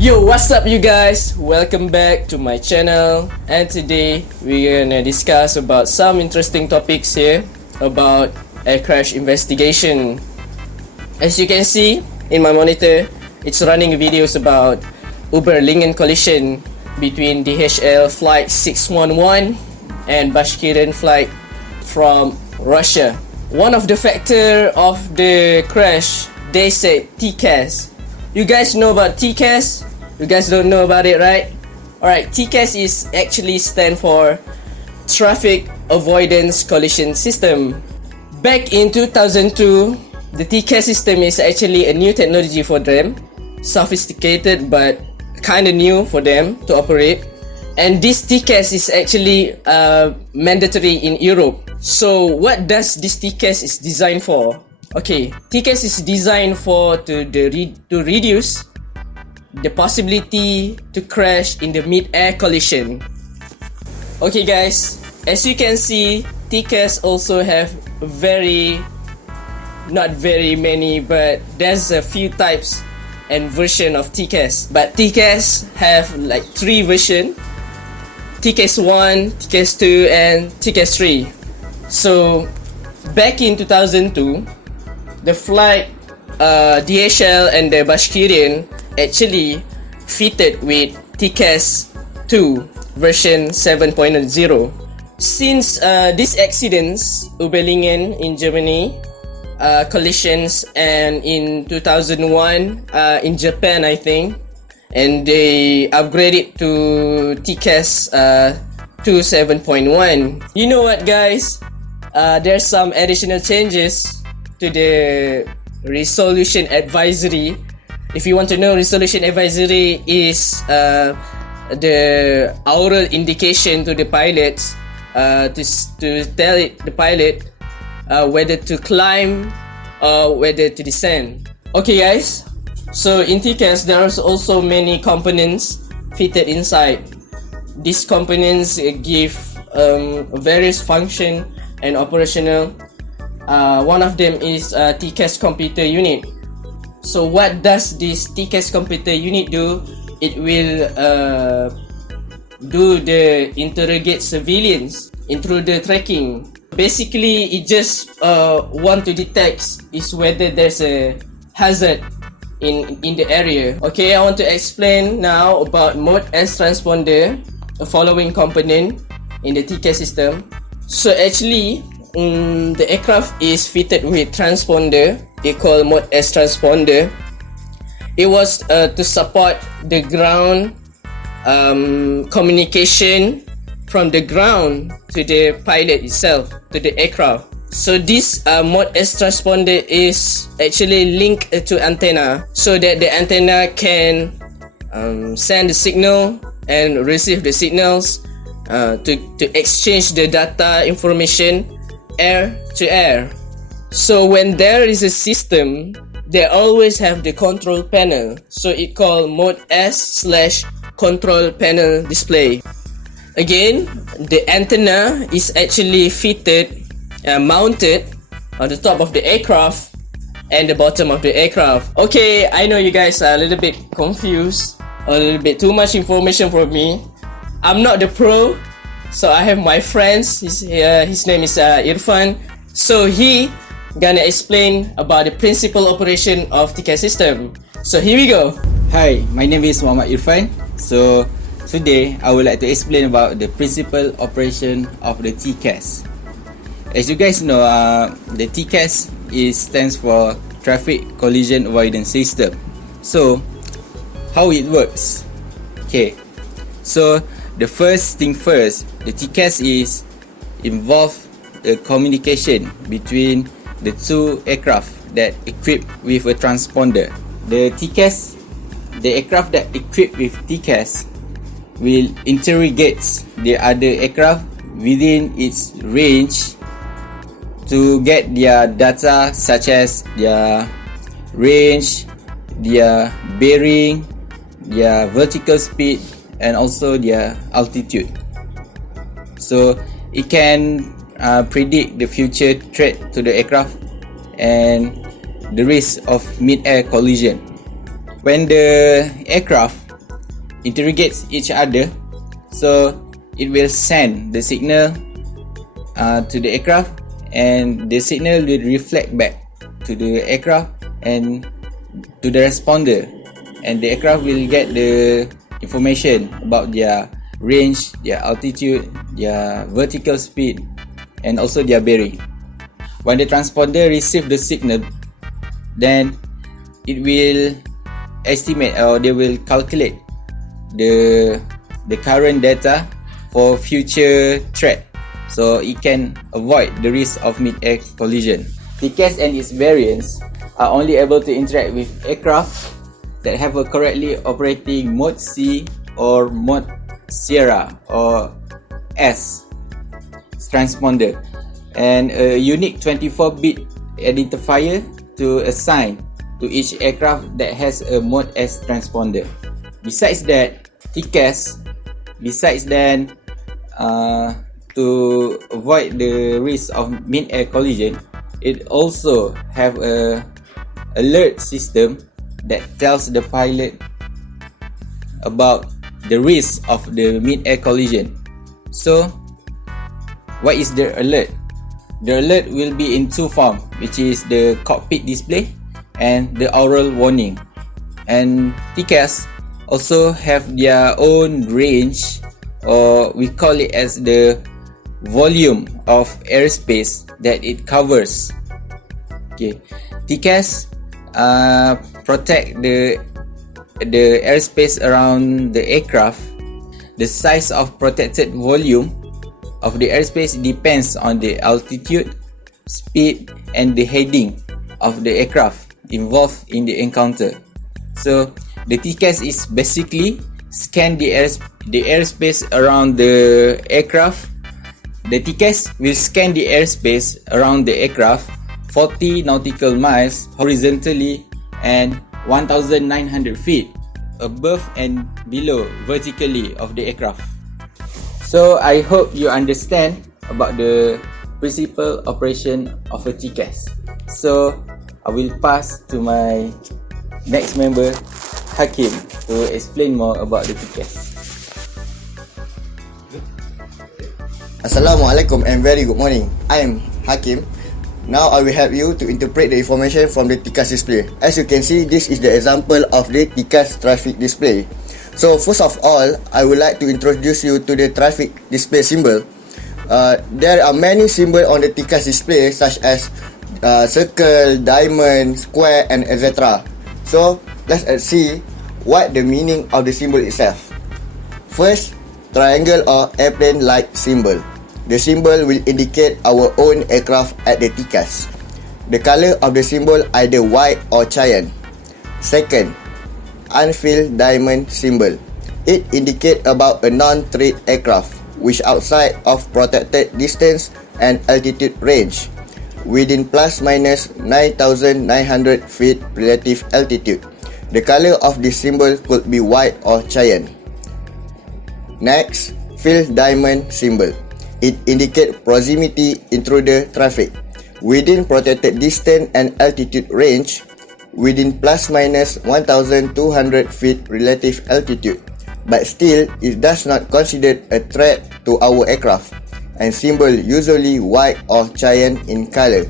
Yo, what's up you guys? Welcome back to my channel, and today we're gonna discuss about some interesting topics here about air crash investigation. As you can see in my monitor, it's running videos about Uberlingen collision between DHL Flight 611 and Bashkirian Flight from Russia. One of the factor of the crash, they said TCAS. You guys know about TCAS? You guys don't know about it, right? Alright, TCAS is actually stand for Traffic Avoidance Collision System. Back in 2002, the TCAS system is actually a new technology for them, sophisticated but kinda new for them to operate. And this TCAS is actually mandatory in Europe. So what does this TCAS is designed for? Okay, TCAS is designed to reduce the possibility to crash in the mid-air collision. Okay guys, as you can see, TCAS also have not very many, but there's a few types and version of TCAS. But TCAS have like 3 versions: TCAS 1, TCAS 2 and TCAS 3. So back in 2002, the flight DHL and the Bashkirian actually fitted with TCAS 2 version 7.0. Since these accidents, Überlingen in Germany, collisions, and in 2001 in Japan, I think, and they upgraded to TCAS 2 7.1. You know what guys, there's some additional changes to the resolution advisory. If you want to know, resolution advisory is the aural indication to the pilots to tell the pilot whether to climb or whether to descend. Okay guys, so in TCAS there's also many components fitted inside. These components give various function and operational. One of them is TCAS computer unit. So what does this TCAS computer unit do? It will do the interrogate surveillance, intruder tracking. Basically, it just want to detect is whether there's a hazard in the area. Okay, I want to explain now about Mohd S transponder, a following component in the TCAS system. So actually, the aircraft is fitted with transponder. They call Mohd S transponder. It was to support the ground communication from the ground to the pilot itself, to the aircraft. So this Mohd S transponder is actually linked to antenna, so that the antenna can send the signal and receive the signals to exchange the data information air to air. So when there is a system, they always have the control panel, so it called Mohd S/control panel display. Again, the antenna is actually fitted mounted on the top of the aircraft and the bottom of the aircraft. Okay, I know you guys are a little bit confused, a little bit too much information for me. I'm not the pro, so I have my friends. His name is Irfan. So he gonna explain about the principal operation of TCAS system. So here we go. Hi, my name is Muhammad Irfan. So today I would like to explain about the principal operation of the TCAS. As you guys know, the TCAS stands for Traffic Collision Avoidance System. So how it works? Okay, so the first thing first, the TCAS is involved the communication between the 2 aircraft that equipped with a transponder. The TCAS, the aircraft that equipped with TCAS will interrogate the other aircraft within its range to get their data, such as their range, their bearing, their vertical speed, and also their altitude. So it can predict the future threat to the aircraft and the risk of mid-air collision. When the aircraft interrogates each other, so it will send the signal to the aircraft, and the signal will reflect back to the aircraft and to the responder, and the aircraft will get the information about their range, their altitude, their vertical speed, and also their bearing. When the transponder receives the signal, then it will estimate, or they will calculate the current data for future threat, so it can avoid the risk of mid-air collision. TCAS and its variants are only able to interact with aircraft that have a correctly operating Mode C or Mode Sierra or S transponder, and a unique 24-bit identifier to assign to each aircraft that has a Mode S transponder. Besides that, TCAS, to avoid the risk of mid-air collision, it also have a alert system that tells the pilot about the risk of the mid-air collision. So, what is the alert? The alert will be in two forms, which is the cockpit display and the oral warning. And TCAS also have their own range, or we call it as the volume of airspace that it covers. Okay, TCAS protect the airspace around the aircraft. The size of protected volume of the airspace depends on the altitude, speed, and the heading of the aircraft involved in the encounter. So the TCAS is basically scan the airspace around the aircraft. The TCAS will scan the airspace around the aircraft 40 nautical miles horizontally and 1,900 feet above and below vertically of the aircraft. So I hope you understand about the principal operation of a TCAS. So I will pass to my next member, Hakim, to explain more about the TCAS. Assalamualaikum and very good morning. I am Hakim. Now I will help you to interpret the information from the TCAS display. As you can see, this is the example of the TCAS traffic display. So first of all, I would like to introduce you to the traffic display symbol. There are many symbols on the TCAS display, such as circle, diamond, square, and etc. So let's see what the meaning of the symbol itself. First, triangle or airplane-like symbol. The symbol will indicate our own aircraft at the TCAS. The color of the symbol either white or cyan. Second, unfilled diamond symbol. It indicates about a non-trade aircraft which outside of protected distance and altitude range within plus minus 9,900 feet relative altitude. The color of this symbol could be white or cyan. Next, filled diamond symbol. It indicates proximity intruder traffic within protected distance and altitude range within plus minus 1,200 feet relative altitude, but still it does not consider a threat to our aircraft, and symbol usually white or cyan in color.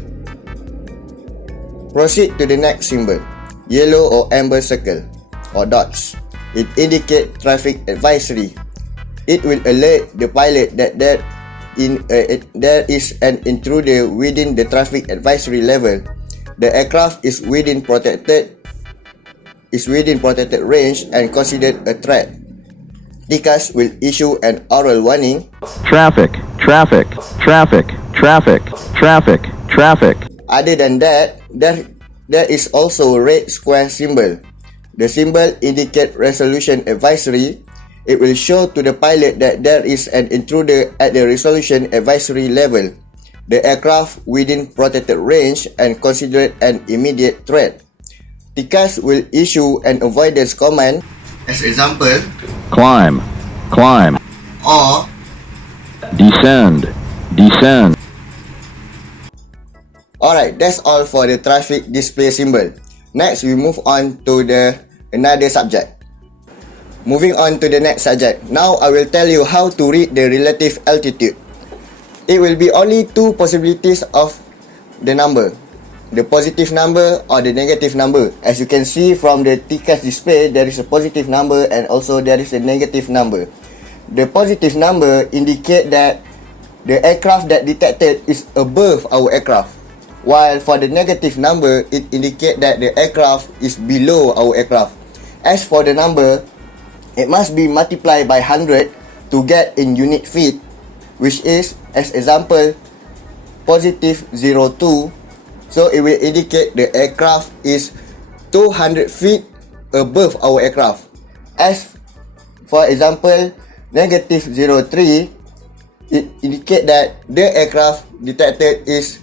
Proceed to the next symbol, yellow or amber circle or dots. It indicates traffic advisory. It will alert the pilot that there is an intruder within the traffic advisory level. The aircraft is within protected range and considered a threat. TCAS will issue an oral warning. Traffic. Other than that, there is also a red square symbol. The symbol indicates resolution advisory. It will show to the pilot that there is an intruder at the resolution advisory level. The aircraft within protected range and considered an immediate threat. TCAS will issue an avoidance command. As example, Climb. or Descend. Alright, that's all for the traffic display symbol. Next, we move on to another subject. Moving on to the next subject. Now I will tell you how to read the relative altitude. It will be only two possibilities of the number, the positive number or the negative number. As you can see from the TCAS display, there is a positive number and also there is a negative number. The positive number indicate that the aircraft that detected is above our aircraft, while for the negative number, it indicate that the aircraft is below our aircraft. As for the number, it must be multiplied by 100 to get in unit feet, which is, as example, positive 02. So it will indicate the aircraft is 200 feet above our aircraft. As for example, negative 03, it indicate that the aircraft detected is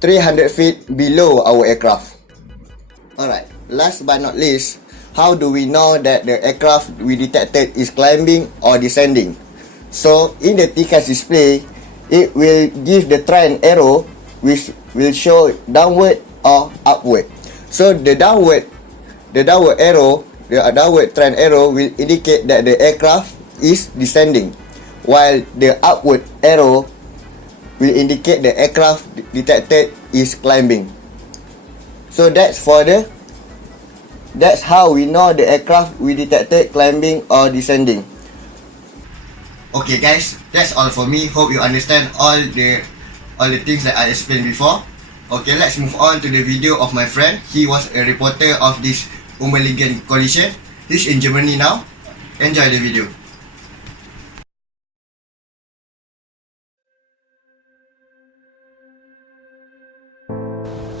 300 feet below our aircraft. Alright, last but not least, how do we know that the aircraft we detected is climbing or descending? So in the TCAS display, it will give the trend arrow which will show downward or upward. So the downward arrow, the downward trend arrow will indicate that the aircraft is descending, while the upward arrow will indicate the aircraft detected is climbing. So that's how we know the aircraft we detected climbing or descending. Okay guys, that's all for me. Hope you understand all the things that I explained before. Okay, let's move on to the video of my friend. He was a reporter of this Uberlingen Collision. He's in Germany now. Enjoy the video.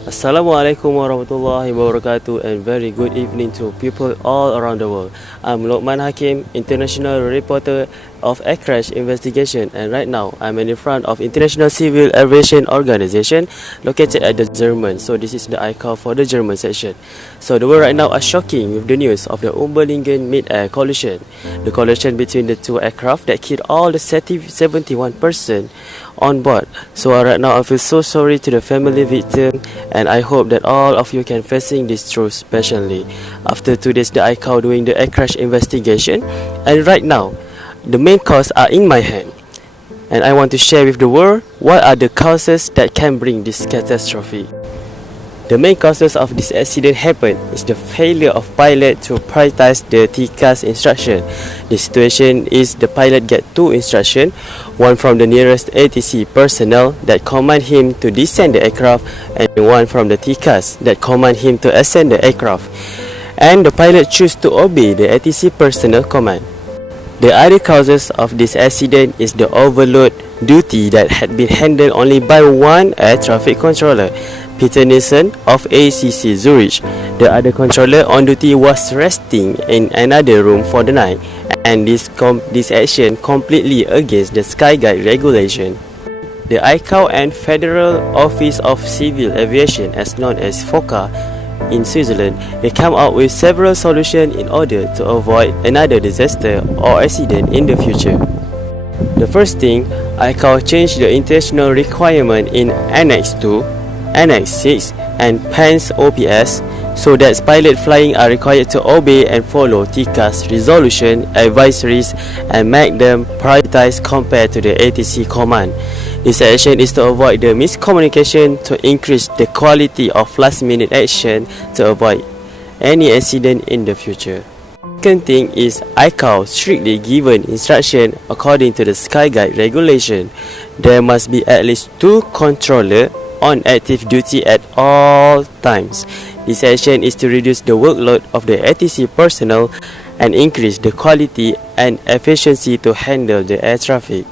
Assalamualaikum warahmatullahi wabarakatuh, and very good evening to people all around the world. I'm Luqman Hakim, international reporter of air crash investigation, and right now I'm in front of International Civil Aviation Organization located at the German. So this is the icon for the German section. So the world right now are shocking with the news of the Uberlingen Mid-air Collision, the collision between the two aircraft that killed all the 71 person on board. So right now I feel so sorry to the family victim, and I hope that all of you can facing this truth patiently. After 2 days the ICAO doing the air crash investigation, and right now the main cause are in my hand, and I want to share with the world what are the causes that can bring this catastrophe. The main causes of this accident happen is the failure of pilot to prioritize the TCAS instruction. The situation is the pilot get two instructions, one from the nearest ATC personnel that command him to descend the aircraft, and one from the TCAS that command him to ascend the aircraft. And the pilot choose to obey the ATC personnel command. The other causes of this accident is the overload duty that had been handled only by one air traffic controller, Peter Nielsen of ACC Zurich. The other controller on duty was resting in another room for the night, and this action completely against the Sky Guide regulation. The ICAO and Federal Office of Civil Aviation, as known as FOCA, in Switzerland, they come out with several solutions in order to avoid another disaster or accident in the future. The first thing, ICAO changed the international requirement in Annex 2, Annex 6 and PANS OPS, so that pilot flying are required to obey and follow TCAS resolution advisories and make them prioritized compared to the ATC command. This action is to avoid the miscommunication, to increase the quality of last minute action, to avoid any accident in the future. Second thing is ICAO strictly given instruction according to the Sky Guide regulation. There must be at least 2 controllers on active duty at all times. This action is to reduce the workload of the ATC personnel and increase the quality and efficiency to handle the air traffic.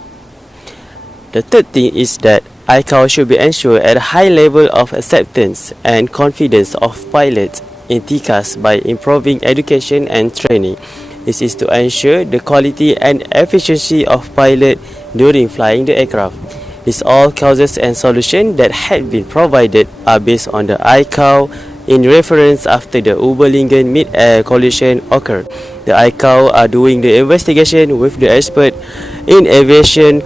The third thing is that ICAO should be ensured at a high level of acceptance and confidence of pilots in TCAS by improving education and training. This is to ensure the quality and efficiency of pilot during flying the aircraft. These all causes and solutions that had been provided are based on the ICAO in reference after the Uberlingen Mid-air Collision occurred. The ICAO are doing the investigation with the expert in aviation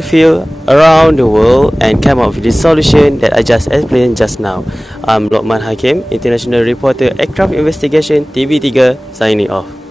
field around the world and come up with the solution that I just explained just now. I'm Luqman Hakim, International Reporter Aircraft Investigation TV3, signing off.